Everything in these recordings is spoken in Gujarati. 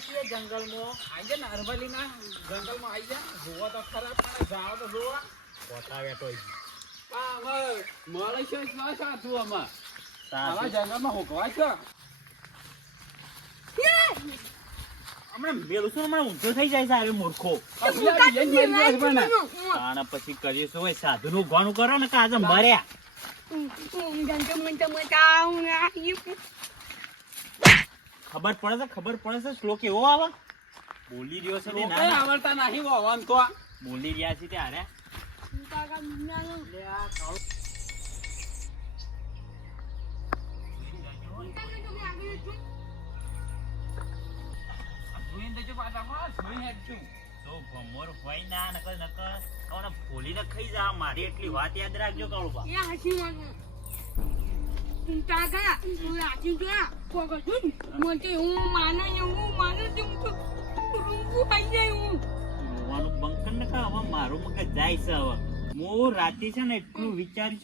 છીએ જંગલમાં આઈ જા ને અરવલ્લીના જંગલમાં આઈ જા જોવો તો ખરા પણ જાઓ તો જોવો પોતા બેઠો મળે છે શું સાચું આમાં આવા જંગલમાં હોકવા છે હમણાં મેલું છું હમણાં ઊંધો થઈ જાય છે અરે મૂર્ખો આના પછી કરીશું હોય સાધુ નું ઘણું કરો ને કે આજે મર્યા ખબર પડે છે શ્લોક એવો આવે બોલી રહ્યો છે આવડતા નહીં હોવાનું તો બોલી રહ્યા છે ત્યારે ભૂલીને ખાઈ જા મારી એટલી વાત યાદ રાખજો કાળુબા મારું મગજ જાય છે હવે હું રાતે છે ને એટલું વિચાર્યું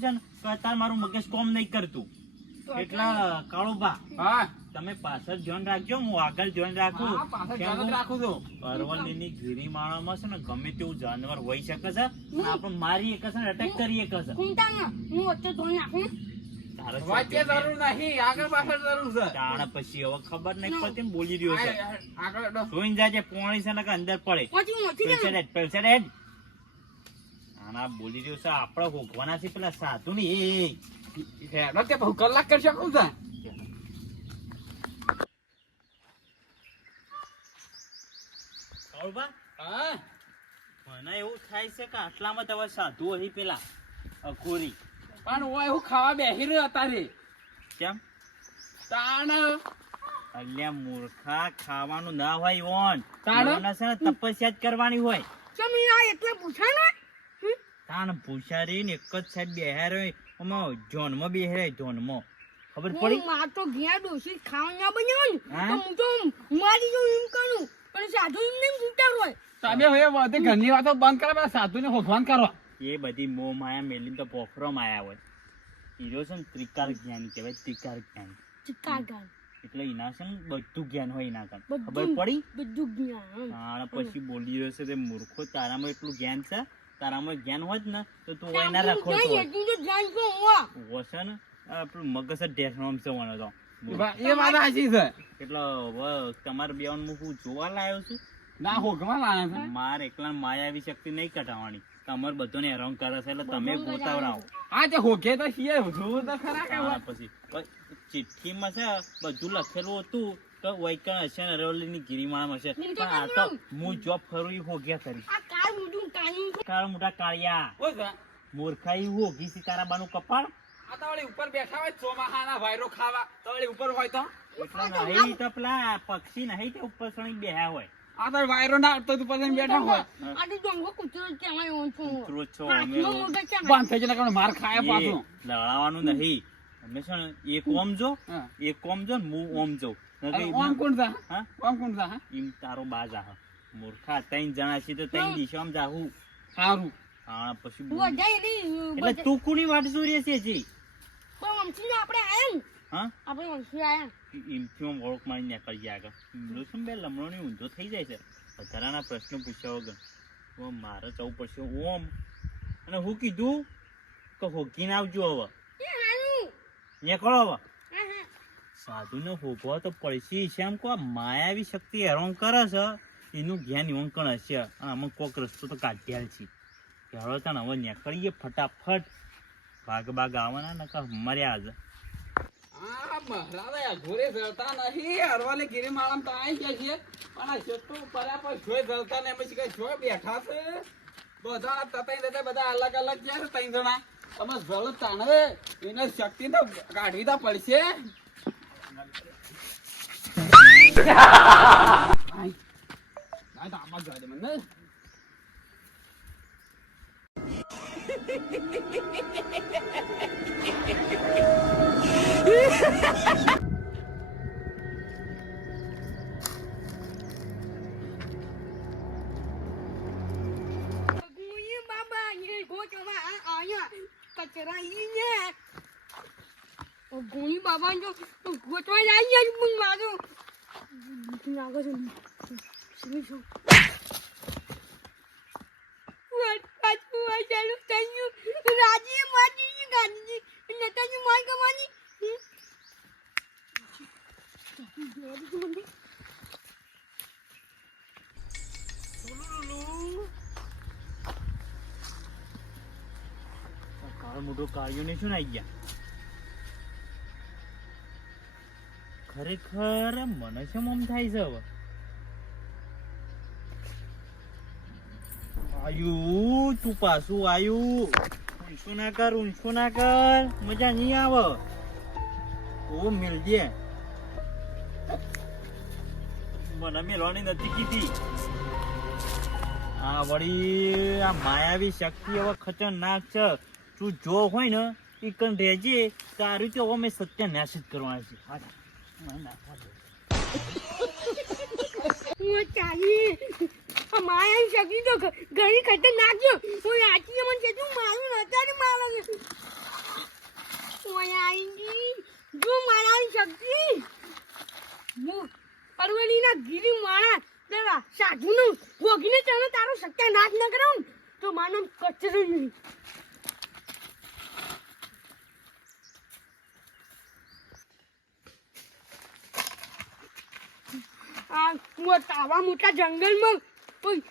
છે ને કે અત્યારે મારું મગજ કોમ નહીં કરતું એટલા કાળુબા હા તમે પાછળ ધ્યાન રાખજો હું આગળ ધ્યાન રાખું છું અરવલ્લીની ગિરિમાળામાં છે ને ગમે તેવું જાનવર હોઈ શકે છે આપણે મારી એક છે ને અટેક કરી એક છે પછી હવે ખબર નહીં પડતી બોલી રહ્યો છે જોઈને જાજે પોણી છે ને અંદર પડે આના બોલી રહ્યો છે આપડે હોકવાના છે પેલા સાધુ ને કલાક કરી શકું છે મને એવું થાય છે કે આટલામાં તમે સાધુ અહીં પેલા અઘોરી પણ હું ખાવા બેસી રહ્યો તારે કેમ તાણ અલ્યા મૂર્ખા ખાવાનું ના હોય ઓન તાણ છે ને તપસ્યા જ કરવાની હોય એટલે પૂછા ને તાણ પૂછારી ને એક જ સાહેબ બેહાર જોનમાં બેહાર જોનમાં ખબર પડી માર તો ઘેર ડોસી ખાવા ના બન્યો ને હું તો મારી જો એમ કરું પણ સાધુ એમને ઉતાર હોય સાબે હવે બધે ઘરની વાતો બંધ કરે સાધુ ને હોખવાન કરો એ બધી મોહ માયા મેલી તો પોખરો માયા હોય હીરો છે ને ત્રિકાળ જ્ઞાન કહેવાય ત્રિકાળ જ્ઞાન એટલે એના છે ને બધું જ્ઞાન હોય એના કાન ખબર પડી બધું જ્ઞાન હા પછી બોલી રહ્યો છે તે મૂર્ખો તારામાં એટલું જ્ઞાન છે તારામાં જ્ઞાન હોત ને તો તું હોય ના રાખો તો છે ને આપણું મગજ ઢેસણો છે વણો તો એ વાત સાચી છે એટલે તમારે બેન હું જોવા લાવ્યો છું ના હોકવા લાયા છે માર એકલા માયાવી શક્તિ નહીં કટાવવાની તમારે બધાને હેરાન કરે છે એટલે તમે ગોતાવડાવો હા તે હોકે તો છીએ જોવું તો ખરા કે પછી ચિઠ્ઠીમાં છે બધું લખેલું હતું તો વૈકણ હશે ને અરવલ્લીની ગિરિમાળામાં હશે પણ આ તો હું જોબ કરું એ હોગ્યા કરી કાળ મોટા કાળિયા મૂર્ખાઈ હોગી સીતારાબાનું કપાળ આ તો વળી ઉપર બેઠા હોય ચોમાહાના વાયરો ખાવા તો વળી ઉપર હોય તો એટલે નહીં તો પેલા પક્ષી નહીં તે ઉપર સણી બેહ્યા હોય આ તો વાયરો ના તો ઉપર બેઠા હોય આ તો ડોંગો કૂતરો કહેવાય કૂતરો છો અમે બંધ થઈ જને માર ખાય પાછું લડાવાનું નહીં અમે છે ને એક ઓમ જો ને હું ઓમ જો ઓમ કોણ જા હા ઓમ કોણ જા એમ તારો બાજ આ મૂર્ખા ત્રણ જણા છે તો ત્રણ દિશામાં જાહું સારું હા પછી એટલે તું કોની વાટ જોઈ રહી છે જી આપણે આયા હા આપણે વંશી આયા એમથી હું વળોક મારી નીકળી ગયા આગળ લોસમ બે લમણોની ઊંધો થઈ જાય છે વધારાના પ્રશ્નો પૂછ્યા વગર મારે જવું પડશે ઓમ અને હું કીધું કે હોકીને આવજો હવે નીકળો હવે સાધુને હોગવા તો પડશે શેમ કો માયાવી શક્તિ હેરાન કરે છે એનું જ્ઞાન યોંકણ હશે આમાં કોક રસ્તો તો કાઢ્યા છે કે હવે તને હવે નીકળીએ ફટાફટ ભાગ આવવાના ને કે મર્યા જ મહારાજા ઘોરે જળતા નહીં અરવાલે ગિરિમાળામાં તો આવી જાય છે પણ આ જેટલું પર્યા પર જોઈ જળતા ને પછી કઈ જોઈ બેઠા છે બધા તતાઈ બધા અલગ અલગ છે ત્રણ જણા તમે જળ તાણવે એને શક્તિ તો કાઢવી તો પડશે આમાં જોઈ દે મને ગોળી બાબા જો ગોતવા જાય પણ મારું નાગો છો શું શું પાછું આ ચાલુ થયું રાજી માજી ગાંધી નતાજી માય કમાની કાળ મોટો કાર્યો ને શું આવી ગયા ખરેખર મને શું મમ થાય છે હવે આયુ તું પાછું આયુ ઊંચું ના કર મજા નહીં આવે ઓ મિલજે મને મેળવાની નથી કીધી આ વળી આ માયાવી શક્તિ હવે ખતરનાક છે તું જો હોય ને એ કણ રહેજે તારું તો અમે સત્યાનાશ જ કરવાના છે હું ચાલી માયા શક્તિ તો ઘણી ખતરનાક છે હું આચી મને કે તું મારું નતા ને મારે હું આઈ જો મારા શક્તિ હું પરવલીના ગીરી માણા દેવા સાધુનું ભોગીને તને તારો સત્યાનાશ ન કરાવું તો માનો કચરો નહીં આ આવા મોટા જંગલમાં કોઈ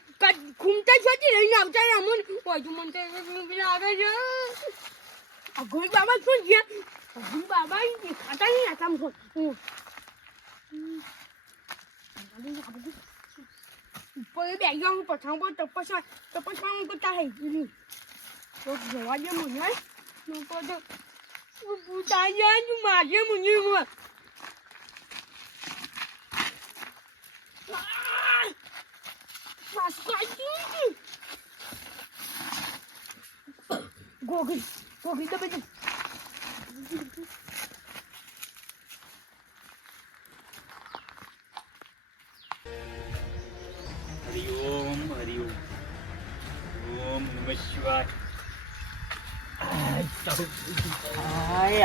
ઘૂમતા છોતી રહીને આવતા અમન હજુ મને તો આવે છે આ ગોળ બાબા શું ગયા હજુ બાબા દેખાતા નહીં આસામ છો ઉપર બે ગયા હું પછાણ પર તપસ્યા કરતા હે તો જવા દે મને તો પૂછા જાય તું માગે મને Gogi તો બેટી હરિઓમ હરિઓમ ઓમ નમઃ શિવાય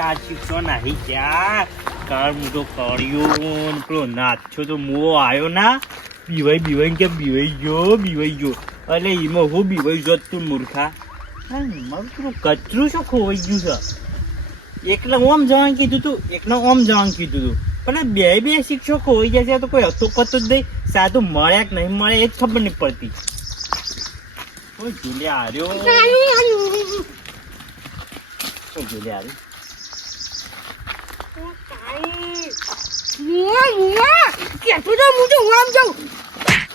આ શિક્ષો નાહી ગયા કાળ મોટો કર્યો પેલો નાચ્યો તો મો આવ્યો ના બીવાઈ કે બીવાઈ ગયો એટલે એમાં હું બીવાઈ જોત તું મૂર્ખા મારું પેલું કચરું શું ખોવાઈ ગયું છે એકલા ઓમ જવાનું કીધું તું પણ બે શિક્ષકો ખોવાઈ જાય છે તો કોઈ હતો પતો જ નહીં સાદું મળ્યા કે નહીં મળે એ જ ખબર નહીં પડતી કોઈ ઝૂલ્યા હાર્યો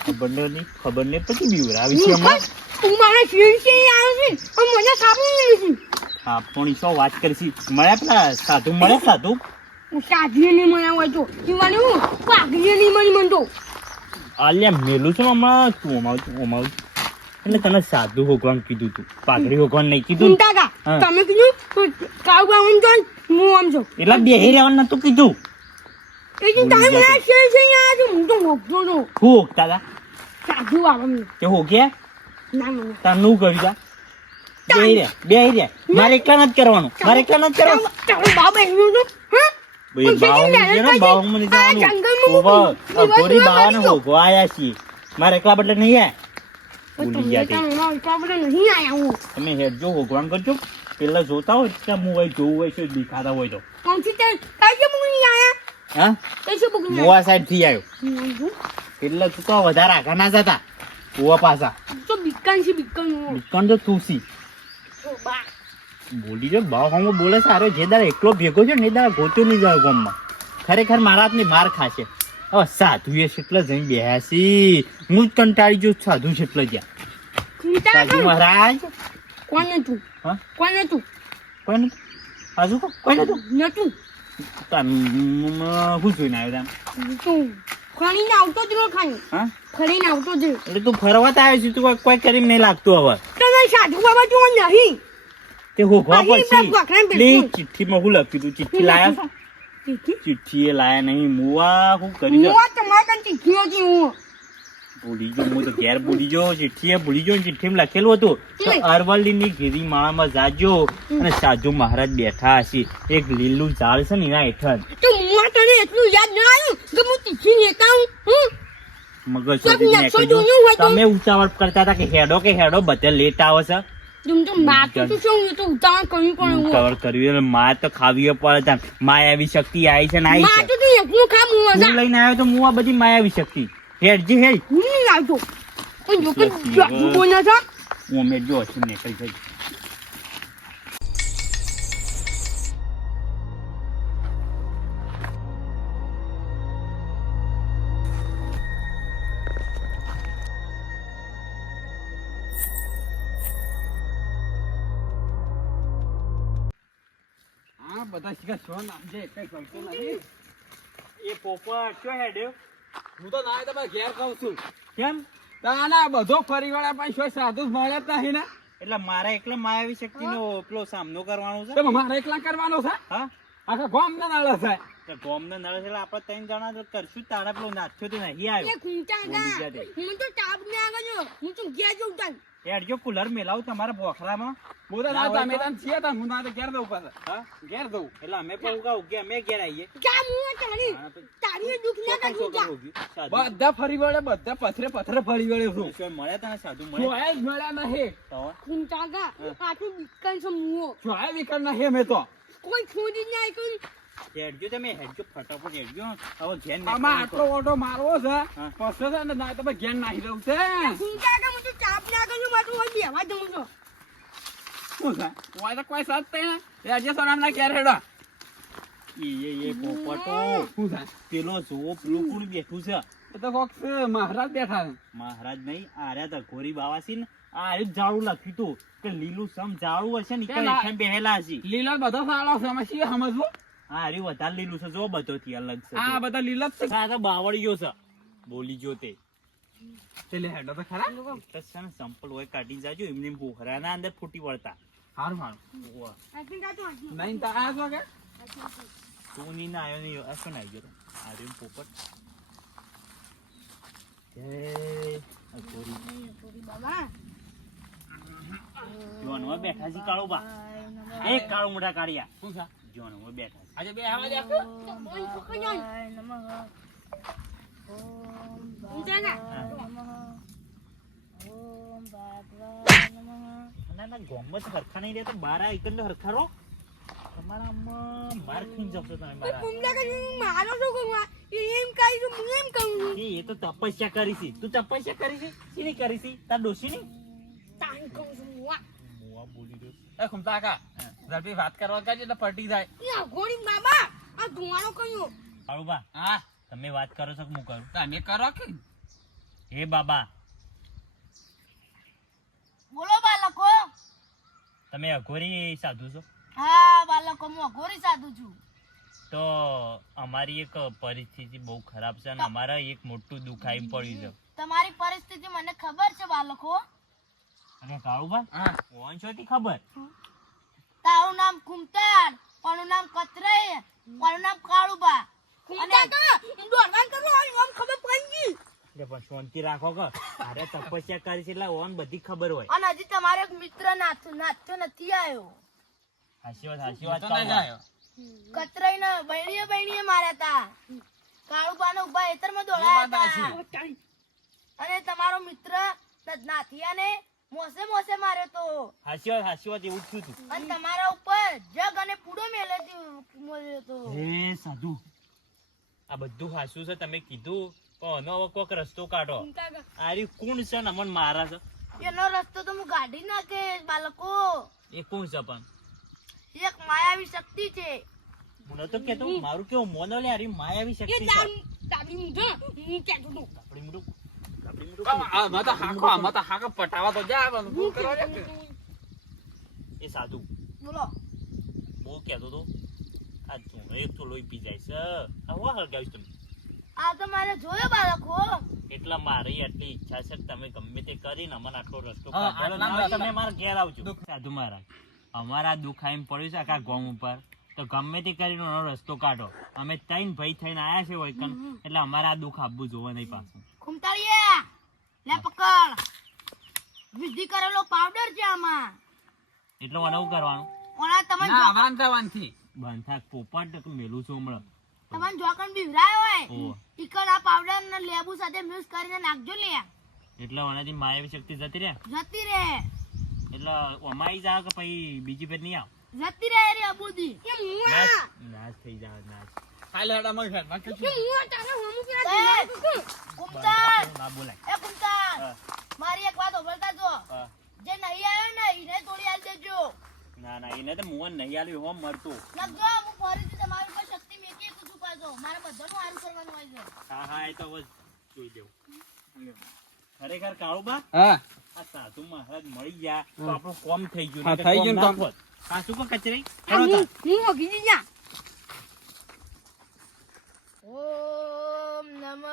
ખબર નહીં પછી બીવરાવી છે હમણાં પણ શું વાત કરીશી મળ્યા પેલા સાધુ સાધુ નહીં મળ્યા હોય તો પાઘડીએ નહીં મળી મનતો અલ્યા મેલું છું હમણાં તું ઓમાવું એટલે તને સાધુ ભગવાન કીધું તું પાઘડી ભગવાન નહીં કીધું તમે કીધું કાવ ગાવાનું તો હું આમ છો એટલે બેહી રહેવાનું નતું કીધું એ જે ટાઈમ ના છે હું તો મોકતો તો હું ઓગતા હતા સાધુ આવે તે હો ગયા ના મને તાનું કર્યું તા બેહી રહ્યા મારે એકલા નથી કરવાનું તારો બાબા એવું તો હા મારે એકલા બદલે નહીં ભૂલી ગયા તમે તમે હેરજો ભગવાન કરજો પેલા જોતા હોય ત્યાં હું જોવું હોય છે દેખાતા હોય તો હા મોવા સાઈડ થી આવ્યો એટલે તું તો વધારે આગા ના જતા ઓવા પાછા બીકન તો તુસી બોલી જો ભાવ હમ બોલે સારો જે દાડા એકલો ભેગો છે ને એ દાડા ગોતો નહીં જાય ગામમાં ખરેખર મારા હાથની માર ખાશે હવે સાધુ એ કેટલા જઈ બેસી હું જ કંટાળી જો સાધુ છે એટલે જ્યાં સાધુ મહારાજ કોને તું હા કોને તું કોઈને હજુ કોઈને તું નતું હું જોઈને આવ્યો તું ખણીને આવતો જ ન ખાઈ હા ખણીને આવતો જ એટલે તું ફરવા આવ્યો છે તું કોઈ કરીને નહીં લાગતું હવે તમે સાધુ બાબા તું નહીં તે હોગવા પછી ચિઠ્ઠીમાં હું લખ્યું તું ચિઠ્ઠી લાયા ચિઠ્ઠી એ લાયા નહીં મુવા હું કરી દો તમારે ચિઠ્ઠી હતી હું ભૂલી ગયો હું તો ઘેર ભૂલી ગયો ચિઠ્ઠીએ ભૂલી ગયો ચિઠ્ઠીમાં લખેલું હતું કે અરવલ્લીની ગિરિમાળામાં જાજો અને સાધુ મહારાજ બેઠા હશે એક લીલું ઝાડ છે ને એના હેઠળ તો હું તને એટલું યાદ ના આવ્યું કે હું તીખી નેતા હું મગજ તો છોડી નકશો નાખ્યો. જોયો હોય તો? તમે ઉતાવળ કરતા હતા કે હેડો બધે લેટ આવે છે તું તો માથું તો શું તો ઉતાવળ કર્યું પણ હું ઉતાવળ કર્યું એટલે માર તો ખાવી પડે તા માયાવી શક્તિ આવી છે ને આવી છે માથું તો એકલું ખામ હું હું હતા લઈને આવ્યો તો હું આ બધી માયાવી શક્તિ હેડજી હેડ હું નહીં આવતો પણ જો કે લસ્સી જાદુ બોલ્યા છો હું અમે જો છું નીકળી જઈ હા બધા શીખા છો નાખજે કઈ કરતો નથી. એ પોપટ શું હેડ્યો હું તો ના તમે ઘેર કહું છું કેમ તાના બધો ફરી વળ્યા પણ શું સાધુ જ મળે જ નહીં ને એટલે મારા એકલા માયાવી શક્તિનો પેલો સામનો કરવાનો છે તો મારે એકલા કરવાનો છે હા આખા ગામ ના નાળે છે તો ગોમને નળ છે એટલે આપણે ત્રણ જણા તો કરશું જ. તારા પેલો નાથ્યો તો નહીં એ આવ્યો ખૂંટા બોલી ગયા તે. હું તો તાપ ને આગળ હું તો ગયા જઉં તાન હેડજો કુલર મેલાવ તમારા બોખરામાં હું તો ના તમે તાન છીએ તાન હું ના તો ઘેર દઉં પાછા હા ઘેર દઉં એટલે અમે પણ કહું કે અમે ઘેર આવીએ ક્યાં હું તારી હા, તો તારી દુઃખ ના ચોકન કરું ચોકન હોગી. સાધુ. બધા ફરી વળે બધા પથરે પથરે ફરી વળે છું શું મળ્યા તને સાધુ શું મળ્યા જ મળ્યા નહીં તો ખૂંટા ગા આટલું બીકન છે મુઓ શું વિકર નહીં મેં તો કોઈ છોડી ના કોઈ હેડજો તમે હેડજો ફટાફટ હેડજો હવે ઘેર આમાં આટલો ઓટો મારવો છે હા. પછી છે ને ના તમે ઘેર નાખી દઉં છે ખૂંટા ગા હું તો તાપ ના કરું મારું હોય બેવા જઉં છું શું છે વાય તો કોઈ સાથ તઈ ને આજે સોનામ ના ઘેર હેડો એ પોપટો શું છે પેલો જોવો પેલું કોણ બેઠું છે એ તો કોક છે, મહારાજ બેઠા છે મહારાજ નહીં આર્યા તો ઘોરી બાવા છે ને આ રહ્યું જાડું લખ્યું તું કે લીલું સમ જાડું હશે ને કે ના- ઈકણ બેહેલા હશે લીલા બધા સારો છે અમે છીએ સમજવું આ રહ્યું વધારે લીલું છે જો બધો થી અલગ છે આ બધા લીલા જ છે આ તો બાવળિયો છે બોલી જો તે પેલે હેડો તો ખરા તો છે ને સંપલ હોય કાઢી જાજો એમને ભૂખરાના અંદર ફૂટી વળતા હારું હારું ઓવા. આટલું જાતો આટલું નહીં તો આ છો કે તું ની ના આવ્યો નહીં આ શું ના આવ્યો આ રહ્યું પોપટ જય આ ઘોરી બાબા જોનમાં બેઠા છે કાળો બા એક કાળો મોટા કાળિયા શું છે જોનમાં બેઠા છે આજે બે આવા દે ઓય ફોકસ જાય ખૂંટા ગા ના ના ગોમત હરખા નહીં રહેતો બાર આ એકંદર હરખા રહો તમારા આમાં માર ખાઈને જશો તમે મારા ખૂંટા ગા મારો શું કરું એમ કાઈ છું હું એમ કરું છું એ તો તપસ્યા કરી છે તું તપસ્યા કરી છે શીની કરી છે તાર ડોશી ની તાન કરું છું મુઆ મોવા બોલી રહ્યો એ ખુમતા કા ઝડપી વાત કરવા કાજે એટલે પટી જાય યા ગોળી બાબા આ ધુવાણો કયો કાળુબા હા તમે વાત કરો છો કે હું કરું તમે કરો કે હે બાબા બોલો બાળકો. તમે અઘોરી સાધુ છો હા બાળકો, હું અઘોરી સાધુ છું. તો અમારી એક પરિસ્થિતિ બહુ ખરાબ છે અને અમારા એક મોટું દુઃખ આવી પડ્યું છે તમારી પરિસ્થિતિ મને ખબર છે બાળકો. અને કાળુબા હા કોણ છો તી ખબર તારું નામ ખુમતાર, કોનું નામ કતરાઈ, કોનું નામ કાળુબા. ખૂંટા ગા દોડવાન કરો આમ ખબર પડી ગઈ એટલે પણ શાંતિ રાખો કે અરે તપસ્યા કરી છે એટલે ઓન બધી ખબર હોય અને હજી તમારો એક મિત્ર નાથ્યો નથી આવ્યો. હાચી વાત તો નહીં જાય કતરાઈ ને બહેણીએ માર્યા તા. કાળુબા ને ઉભા હેતરમાં દોડાયા હતા. અને તમારો મિત્ર નાથિયા ને મોસે માર્યો તો. હાચી વાત એવું જ થયું તું અને તમારા ઉપર જગ અને પૂડો મેલ્યો તો. હે સાધુ આ બધું હાચું છે તમે કીધું પણ હવે કોક રસ્તો કાઢો ખૂંટા ગા આરી કોણ છે ને અમન મારા છે એનો રસ્તો તો હું કાઢી નાખે બાળકો. એ કોણ છે પણ એક માયાવી શક્તિ છે. હું નતો કેતો મારું કેવું મોનો લે આરી માયાવી એ શક્તિ છે દાબી મુઢા હું કહેતો તો આપણી મુઠું આમાં તો હાકો પટાવા તો જા પણ શું કરવા લે એ સાધુ બોલો. બહુ કહેતો તો આ તું એક તો લોહી પી જાય છે આ હું હળગાવીશ તમે આ તો મારે જોયો બાળકો. એટલે મારી આટલી ઈચ્છા છે કે તમે ગમે તે કરીને અમને આટલો રસ્તો હા, કાઢો. આટલા હવે બધા તમે મારા ઘેર આવજો સાધુ મહારાજ અમારા દુઃખ આવીને પડ્યું છે આખા ગામ ઉપર તો ગમે તે કરીને એનો રસ્તો કાઢો અમે ત્રણ ભાઈ થઈને આયા છે વૈકન એટલે અમારે આ દુઃખ આપવું જોવે નહીં પાછું. ખુમતાળિયા લે પકડ વિધિ કરેલો પાવડર છે આમાં એટલે મને શું કરવાનું ઓલા તમને ના વાંધાવાનથી બંધા પોપટ કે મેલું છું હમણાં તમને જોકન બીવરાય હોય ઓહો. ઈકડ આ પાવડર ને લેબુ સાથે મિક્સ કરીને નાખજો લે એટલે ઓનાથી માયાવી શક્તિ જતી રહે જતી રહે એટલે ઓમાં આવી જાવ કે પછી બીજી ફેર નહીં આવ જતી રહે રે અબુદી કે મુઆ નાશ થઈ જાવ નાશ હાલ હેડા મગ હેડ માં કે મુઆ તારે હમુ કે કુમતાર ના બોલાય એ કુમતાર હા. મારી એક વાત ઓભળતા જો હા. જે નહીં આવ્યો ને એને તોડી આલ દેજો ના ના એને તો મોહન નહીં આલ્યું હોમ મળતું લગજો હું ફરીથી તમારી ઉપર શક્તિ મેકી તો છું પાછો મારે બધાનું સારું કરવાનું હોય છે હા હા એ તો હવે જોઈ દેવું ખરેખર કાળુબા હા આ સાધુ મહારાજ મળી ગયા તો આપણું કોમ થઈ ગયું હા, નહીંતર થઈ કોમ ગયું ના કામ. થોત. સાચું કો કચરી હું હેડો તાર. ઓગી જા ઓમ નમઃ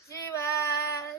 શિવાય